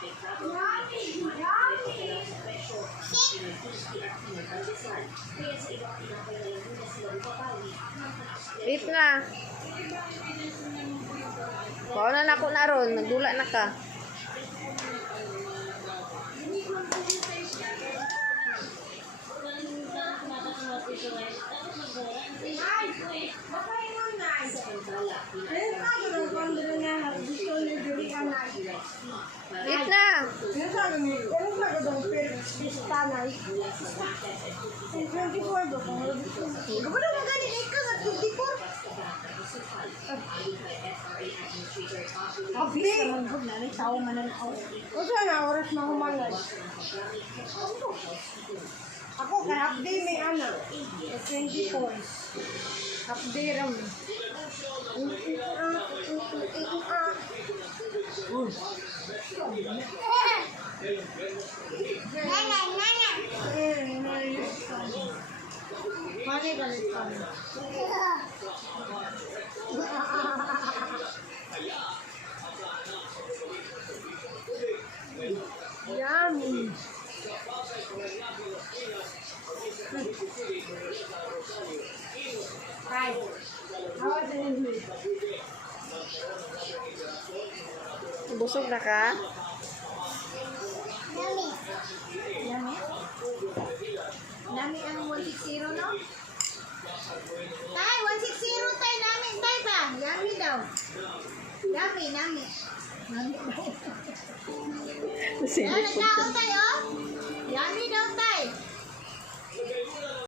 Eat na. Pauna na ako na ron. Nagdula na ka. Eat na. Ako kay half day may anak. 24. Half day ram. Mane galit ka. Yummy. Hi. How are you? Busog na ka? Yummy. Yummy? Nami ang 160, no? Tay, 160 tay namin, tay ba? Yummy daw. Yummy, nami. Nami daw. Silip po siya. Tayo.